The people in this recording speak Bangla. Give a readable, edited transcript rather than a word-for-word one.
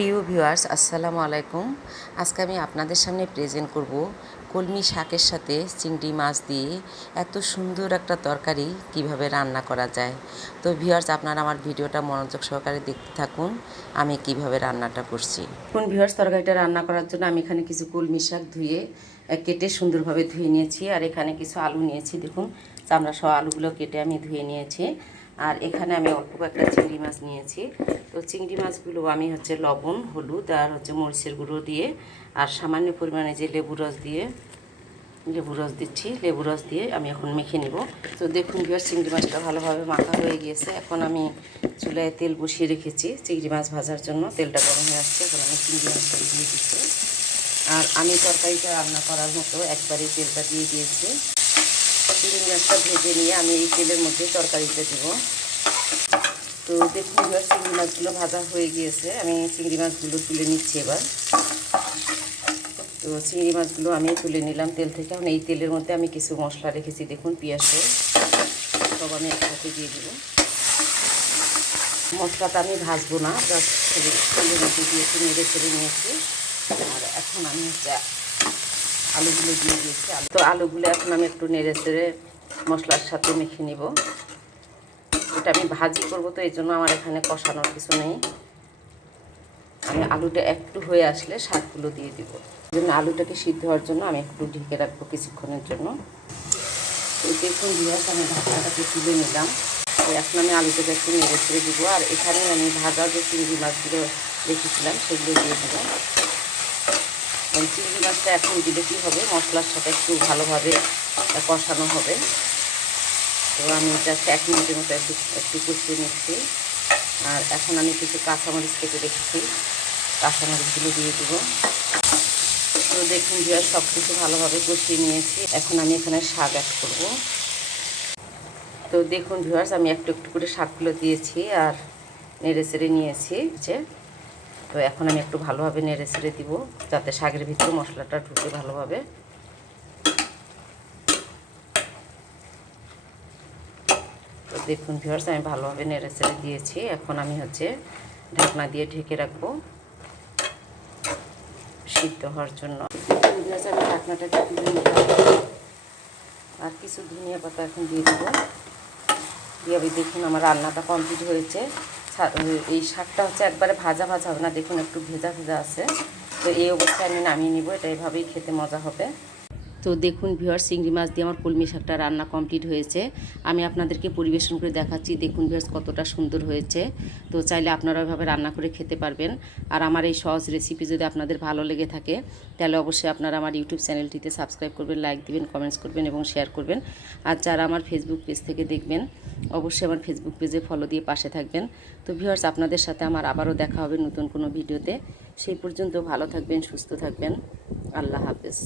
প্রিয় ভিউয়ার্স, আসসালামু আলাইকুম। আজকে আমি আপনাদের সামনে প্রেজেন্ট করব কলমি শাকের সাথে চিংড়ি মাছ দিয়ে এত সুন্দর একটা তরকারি কিভাবে রান্না করা যায়। তো ভিউয়ার্স, আপনারা আমার ভিডিওটা মনোযোগ সহকারে দেখতে থাকুন আমি কিভাবে রান্নাটা করছি। কোন ভিউয়ার্স, তরকারিটা রান্না করার জন্য আমি এখানে কিছু কলমি শাক ধুয়ে কেটে সুন্দরভাবে ধুয়ে নিয়েছি। আর এখানে কিছু আলু নিয়েছি, দেখুন চামড়া সহ আলুগুলো কেটে আমি ধুয়ে নিয়েছি। আর এখানে আমি অল্প একটা চিংড়ি মাছ নিয়েছি। তো চিংড়ি মাছগুলো আমি লবণ, হলুদ আর মরিচের গুঁড়ো দিয়ে আর সামান্য পরিমাণে যে লেবু রস দিচ্ছি, লেবু রস দিয়ে আমি এখন মেখে নিব। তো দেখুন ভিউয়ার্স, চিংড়ি মাছটা ভালোভাবে মাখা হয়ে গিয়েছে। এখন আমি চুলায় তেল বসিয়ে রেখেছি চিংড়ি মাছ ভাজার জন্য। তেলটা গরম হয়ে আসছে, এখন আমি চিংড়ি মাছটা দিয়ে দিচ্ছি। আর আমি তরকারিটা রান্না করার মতো একবারেই তেলটা দিয়ে দিয়েছি। চিংড়ি মাছটা ভেজে নিয়ে আমি এই তেলের মধ্যে তরকারিটা দেব। তো দেখুন এবার চিংড়ি মাছগুলো ভাজা হয়ে গিয়েছে, আমি চিংড়ি মাছগুলো তুলে নিচ্ছি এবার। তো চিংড়ি মাছগুলো আমি তুলে নিলাম তেল থেকে। এখন এই তেলের মধ্যে আমি কিছু মশলা রেখেছি, দেখুন পেঁয়াজ সব আমি একসাথে দিয়ে দেব। মশলাটা আমি ভাজবো না, জাস্ট তেলের মধ্যে দিয়ে একটু নেড়ে চেড়ে নিয়েছি। আর এখন আমি আলুগুলো দিয়ে দিয়েছি। তো আলুগুলো এখন আমি একটু নেড়ে চেড়ে মশলার সাথে মেখে নিব। এটা আমি ভাজি করব, তো এই জন্য আমার এখানে কষানোর কিছু নেই। আমি আলুটা একটু হয়ে আসলে শাকগুলো দিয়ে দিব। এই জন্য আলুটাকে সিদ্ধ হওয়ার জন্য আমি একটু ঢেকে রাখবো কিছুক্ষণের জন্য। তো দেখুন ভিউয়ার্স, আমি ঢাকনাটাকে তুলে নিলাম। তো এখন আমি আলুটাকে একটু নেড়ে ছেড়ে দিব। আর এখানে আমি ভাজা যে চিংড়ি মাছগুলো রেখেছিলাম সেগুলো দিয়ে দিব। চিংড়ি মাছটা এখন দিলে কী হবে, মশলার সাথে একটু ভালোভাবে কষানো হবে। তো আমি জাস্ট 1 মিনিটের মতো একটু কষিয়ে নিচ্ছি। আর এখন আমি কিছু কাঁচামরিচ কেটে রেখেছি, কাঁচামরিচগুলো দিয়ে দেবো। তো দেখুন ভিউয়ার্স, সব কিছু ভালোভাবে কষিয়ে নিয়েছি। এখন আমি এখানে শাক অ্যাড করব। তো দেখুন ভিউয়ার্স, আমি একটু একটু করে শাকগুলো দিয়েছি আর নেড়ে চেড়ে নিয়েছি। তো এখন আমি একটু ভালোভাবে নেড়ে চেড়ে দিব, যাতে শাকের ভিতরে মশলাটা ঢুকে ভালোভাবে। তো দেখুন ভিউয়ার্স, আমি ভালোভাবে নেড়ে চেড়ে দিয়েছি। এখন আমি ঢাকনা দিয়ে ঢেকে রাখবো সিদ্ধ হওয়ার জন্য। আমি ঢাকনাটাকে তুলে নিলাম। আর কিছু ধনিয়া পাতা এখন দিয়ে দেবো। দিয়ে দেখুন আমার রান্নাটা কমপ্লিট হয়েছে। এই শাকটা একবারে ভাজা ভাজা হবে না, দেখুন একটু ভেজা ভেজা আছে। তো এই অবস্থায় আমি নামিয়ে নিব, এটা এভাবেই খেতে মজা হবে। তো দেখুন ভিউয়ার্স, চিংড়ি মাছ দিয়ে আমার কলমি শাকটা রান্না কমপ্লিট হয়েছে। আমি আপনাদেরকে পরিবেশন করে দেখাচ্ছি। দেখুন ভিউয়ার্স, কতটা সুন্দর হয়েছে। তো চাইলে আপনারা ওইভাবে রান্না করে খেতে পারবেন। আর আমার এই সহজ রেসিপি যদি আপনাদের ভালো লেগে থাকে, তাহলে অবশ্যই আপনারা আমার ইউটিউব চ্যানেলটিতে সাবস্ক্রাইব করবেন, লাইক দিবেন, কমেন্টস করবেন এবং শেয়ার করবেন। আর যারা আমার ফেসবুক পেজ থেকে দেখবেন, অবশ্যই আমার ফেসবুক পেজে ফলো দিয়ে পাশে থাকবেন। তো ভিউয়ার্স, আপনাদের সাথে আমার আবারও দেখা হবে নতুন কোনো ভিডিওতে। সেই পর্যন্ত ভালো থাকবেন, সুস্থ থাকবেন। আল্লাহ হাফেজ।